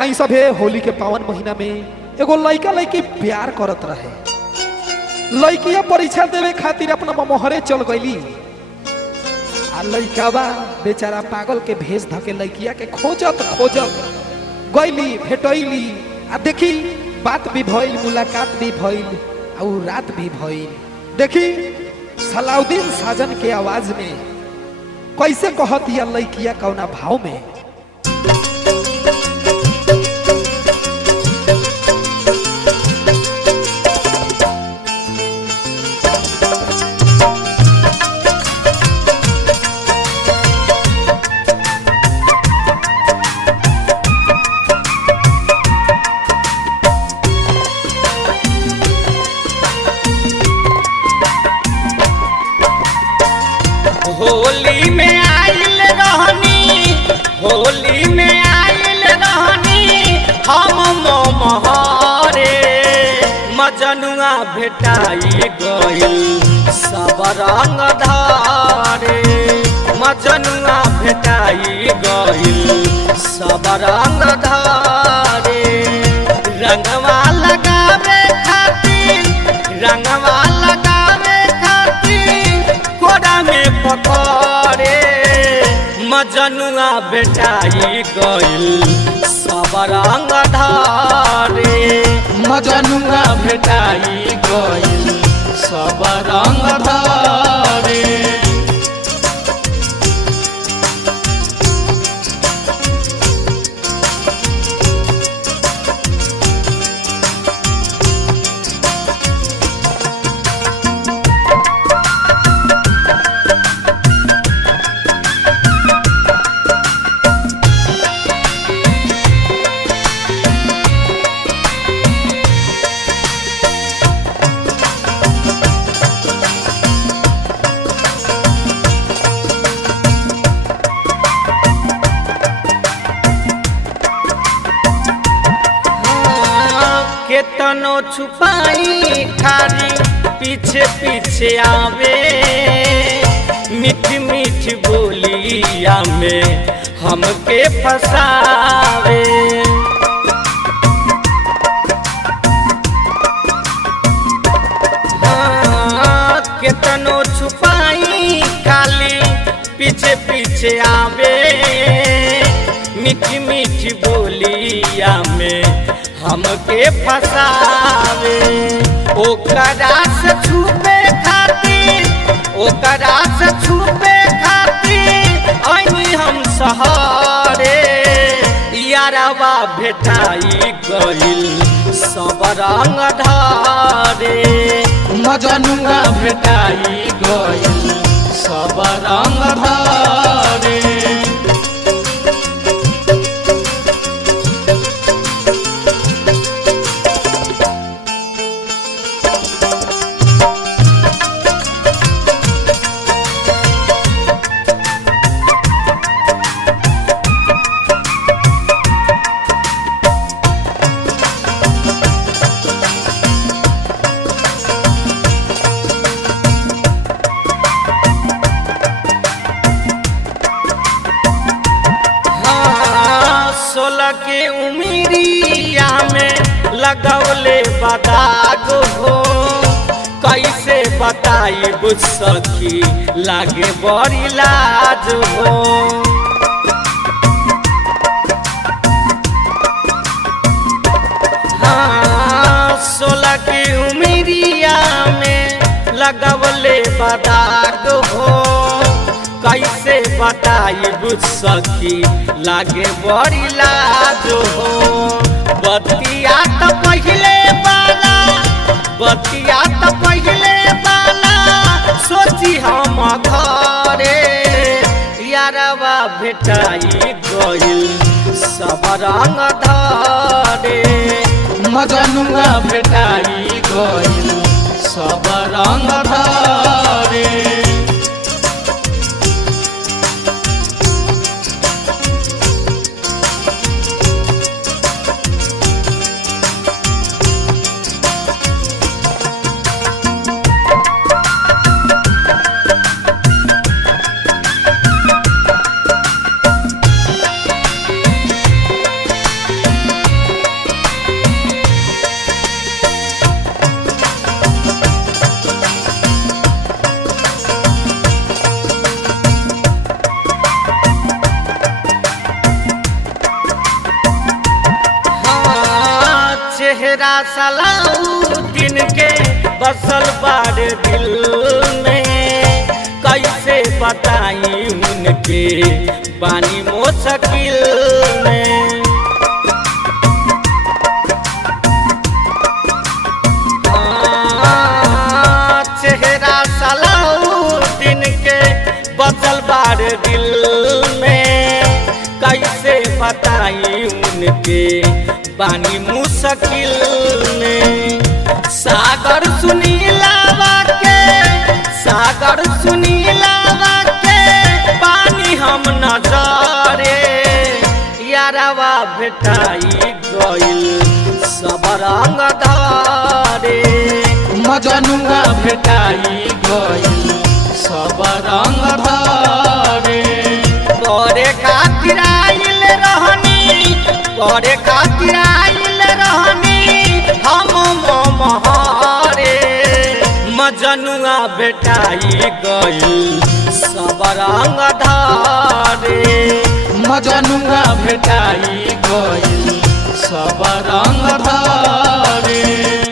आई सभे होली के पावन महीना में एगो लड़का लड़की प्यार करत रहे। लड़किया परीक्षा देवे खातिर अपना मोहरे चल गईली आ लड़कावा बेचारा पागल के भेष धके लड़किया के खोजत खोजत गईली भेटैली आ देखी बात भी भइल, मुलाकात भी भइल और रात भी भइल। देखी सलाउद्दीन साजन के आवाज में कैसे कहत या लड़किया कौना भाव में। होली में आइल रहनी, होली में आइल रहनी हम मोहरे मजनुआ भेटाई गइल सब रंग धारे। मजनुआ भेटाई गइल सब रंग धारे। रंगवा लगावे खातिर, रंगवा लगावे खातिर कोड़ा में पकड़े मजनुआ भेटाई गइल सब रंग धारे। मजनुआ भेटाई गइल सब रंग धारे। केतनो छुपाई खारी पीछे पीछे आवे। मीठी मीठी बोलिया में हमके फसावे। केतनो छुपाई खाली पीछे पीछे आवे। मीठी मीठी बोलिया में हमके फसावे। ओकरा से छुपे खातिर, ओकरा से छुपे खातिर आईनी हम सहारे। यारवा भेटाई गइल सब रंग धारे। मजनुआ भेटाई गइल सब रंग धारे। सोलह के उमिरिया में लगौले बदाग हो। कैसे बताई बुझ सखी लागे बड़ी लाज हो। हाँ 16 की उमिरिया में लगौले बदाग हो। कैसे बताई बुझ सखी लागे बड़ी लाज हो। बतिया तो पहले बाला, बतिया तो पहले बाला सोची हम घरे। यारवा भेटाई गइल सब रंग धारे। मजनुआ भेटाई गइल सब रंग धारे। चेहरा सलाउद्दीन के बसल बारे दिल में, कैसे बताई उनके बानी मुश्किल में। चेहरा सलाउद्दीन के बसल बारे दिल में, कैसे बताई उनके बानी मुश्किल में। सागर सुनीलावा के पानी हम नजरे, यारवा भेटाई गइल सब रंग धारे। मजनुआ भेटाई गइल सब रंग धारे। करे खातिर आइल रहनी हम मोहरे, मजनुआ भेटाई गइल सब रंग धारे। मजनुआ भेटाई गइल सब रंग धारे।